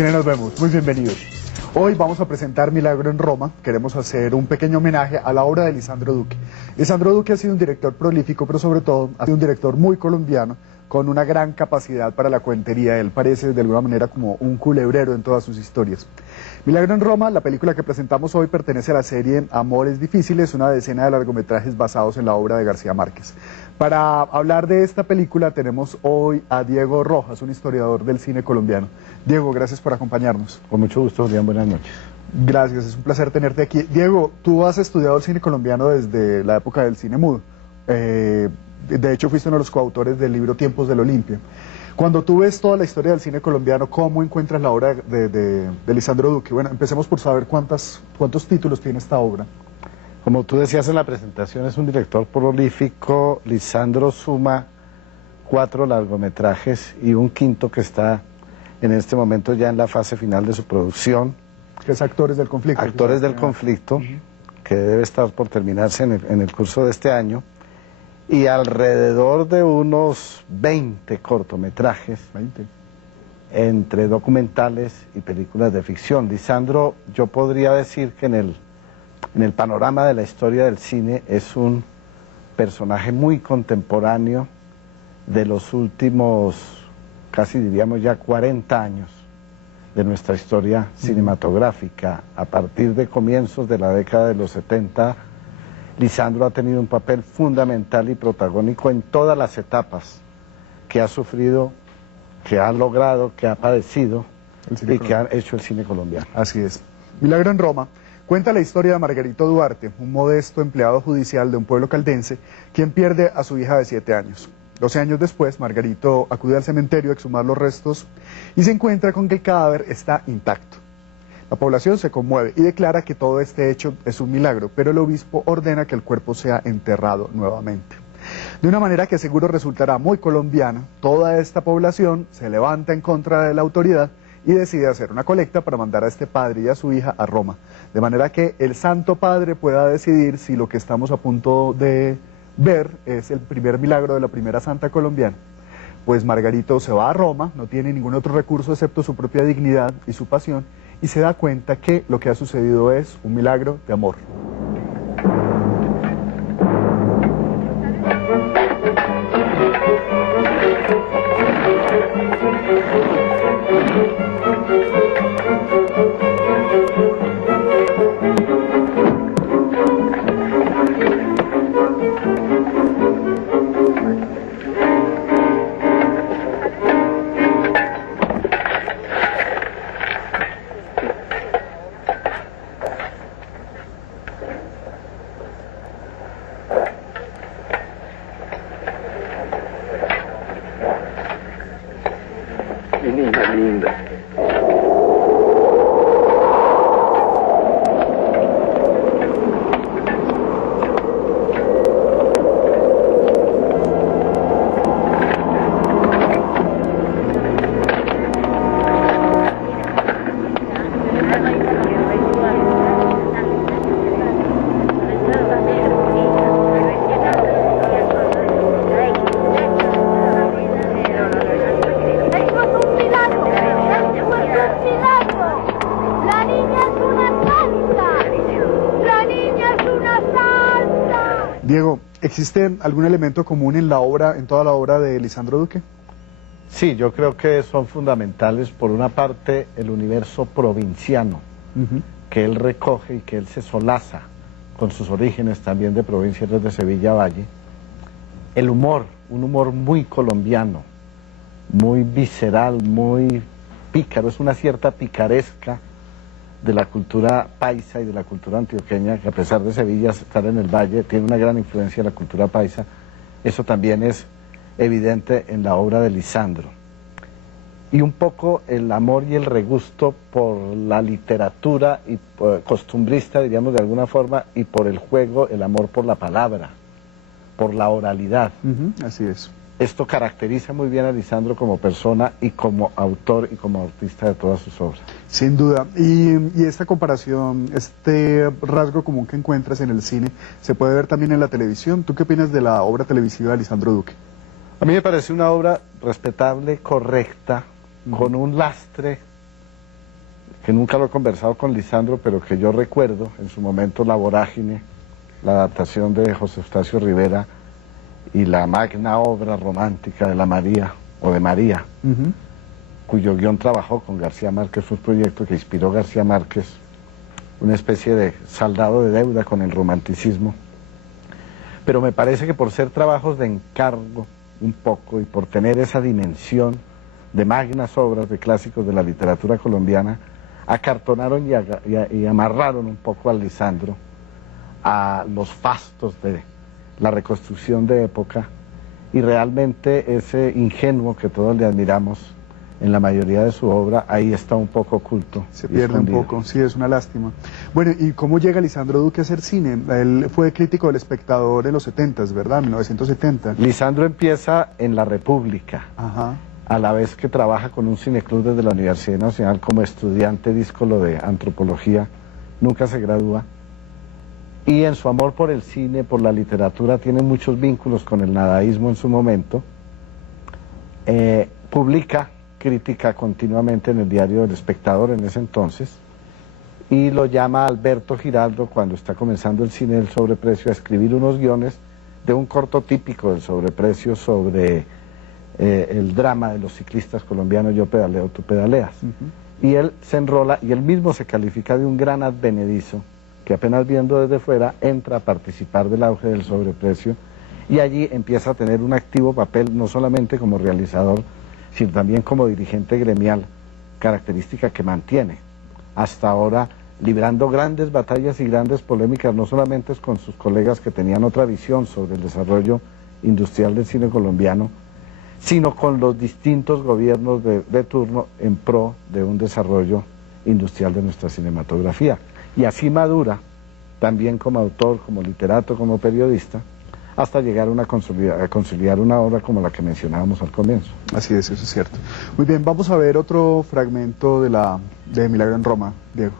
cine nos vemos, muy bienvenidos. Hoy vamos a presentar Milagro en Roma. Queremos hacer un pequeño homenaje a la obra de Lisandro Duque. Lisandro Duque ha sido un director prolífico, pero sobre todo ha sido un director muy colombiano, con una gran capacidad para la cuentería. Él parece de alguna manera como un culebrero en todas sus historias. Milagro en Roma, la película que presentamos hoy, pertenece a la serie Amores Difíciles, una decena de largometrajes basados en la obra de García Márquez. Para hablar de esta película tenemos hoy a Diego Rojas, un historiador del cine colombiano. Diego, gracias por acompañarnos. Con mucho gusto, Julián, buenas noches. Gracias, es un placer tenerte aquí. Diego, tú has estudiado el cine colombiano desde la época del cine mudo. De hecho, fuiste uno de los coautores del libro Tiempos del Olimpia. Cuando tú ves toda la historia del cine colombiano, ¿cómo encuentras la obra de Lisandro Duque? Bueno, empecemos por saber cuántos títulos tiene esta obra. Como tú decías en la presentación, es un director prolífico. Lisandro suma 4 largometrajes y un quinto que está en este momento ya en la fase final de su producción. Que es Actores del Conflicto. Actores del Conflicto, que debe estar por terminarse en el curso de este año. Y alrededor de unos 20 cortometrajes, entre documentales y películas de ficción. Lisandro, yo podría decir que en el panorama de la historia del cine es un personaje muy contemporáneo de los últimos, casi diríamos ya 40 años de nuestra historia cinematográfica. A partir de comienzos de la década de los 70, Lisandro ha tenido un papel fundamental y protagónico en todas las etapas que ha sufrido, que ha logrado, que ha padecido y que ha hecho el cine colombiano. Así es. Milagro en Roma cuenta la historia de Margarito Duarte, un modesto empleado judicial de un pueblo caldense, quien pierde a su hija de 7 años. 12 años después, Margarito acude al cementerio a exhumar los restos y se encuentra con que el cadáver está intacto. La población se conmueve y declara que todo este hecho es un milagro, pero el obispo ordena que el cuerpo sea enterrado nuevamente. De una manera que seguro resultará muy colombiana, toda esta población se levanta en contra de la autoridad y decide hacer una colecta para mandar a este padre y a su hija a Roma, de manera que el Santo Padre pueda decidir si lo que estamos a punto de ver es el primer milagro de la primera santa colombiana. Pues Margarito se va a Roma, no tiene ningún otro recurso excepto su propia dignidad y su pasión, y se da cuenta que lo que ha sucedido es un milagro de amor. Menina linda. Diego, ¿existe algún elemento común en la obra, en toda la obra de Lisandro Duque? Sí, yo creo que son fundamentales, por una parte, el universo provinciano que él recoge y que él se solaza con sus orígenes también de provincias de Sevilla Valle. El humor, un humor muy colombiano, muy visceral, muy pícaro, es una cierta picaresca de la cultura paisa y de la cultura antioqueña, que a pesar de Sevilla estar en el valle, tiene una gran influencia de la cultura paisa. Eso también es evidente en la obra de Lisandro. Y un poco el amor y el regusto por la literatura y costumbrista, diríamos de alguna forma, y por el juego, el amor por la palabra, por la oralidad. Así es. Esto caracteriza muy bien a Lisandro como persona y como autor y como artista de todas sus obras. Sin duda. Y esta comparación, este rasgo común que encuentras en el cine, se puede ver también en la televisión. ¿Tú qué opinas de la obra televisiva de Lisandro Duque? A mí me parece una obra respetable, correcta, con un lastre que nunca lo he conversado con Lisandro, pero que yo recuerdo en su momento La Vorágine, la adaptación de José Eustacio Rivera y la magna obra romántica de la María, o de María, cuyo guión trabajó con García Márquez, fue un proyecto que inspiró García Márquez, una especie de saldado de deuda con el romanticismo. Pero me parece que por ser trabajos de encargo un poco y por tener esa dimensión de magnas obras de clásicos de la literatura colombiana, acartonaron y amarraron un poco a Lisandro a los fastos de la reconstrucción de época, y realmente ese ingenuo que todos le admiramos en la mayoría de su obra, ahí está un poco oculto. Se pierde un poco, sí, es una lástima. Bueno, ¿y cómo llega Lisandro Duque a hacer cine? Él fue crítico del Espectador en los 70s, ¿verdad? 1970. Lisandro empieza en La República, Ajá. a la vez que trabaja con un cineclub desde la Universidad Nacional como estudiante díscolo de antropología, nunca se gradúa, y en su amor por el cine, por la literatura, tiene muchos vínculos con el nadaísmo en su momento. Publica crítica continuamente en el diario El Espectador en ese entonces, y lo llama Alberto Giraldo, cuando está comenzando el cine del sobreprecio, a escribir unos guiones de un corto típico del sobreprecio sobre el drama de los ciclistas colombianos, Yo pedaleo, tú pedaleas. Y él se enrola, y él mismo se califica de un gran advenedizo, que apenas viendo desde fuera entra a participar del auge del sobreprecio, y allí empieza a tener un activo papel, no solamente como realizador, sino también como dirigente gremial, característica que mantiene hasta ahora, librando grandes batallas y grandes polémicas, no solamente con sus colegas que tenían otra visión sobre el desarrollo industrial del cine colombiano, sino con los distintos gobiernos de turno en pro de un desarrollo industrial de nuestra cinematografía. Y así madura, también como autor, como literato, como periodista, hasta llegar a conciliar una obra como la que mencionábamos al comienzo. Así es, eso es cierto. Muy bien, vamos a ver otro fragmento de Milagro en Roma, Diego.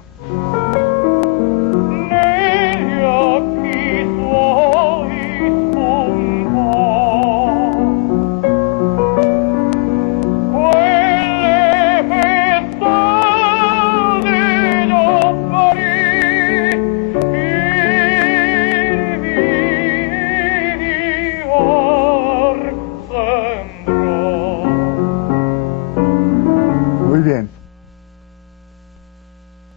Muy bien.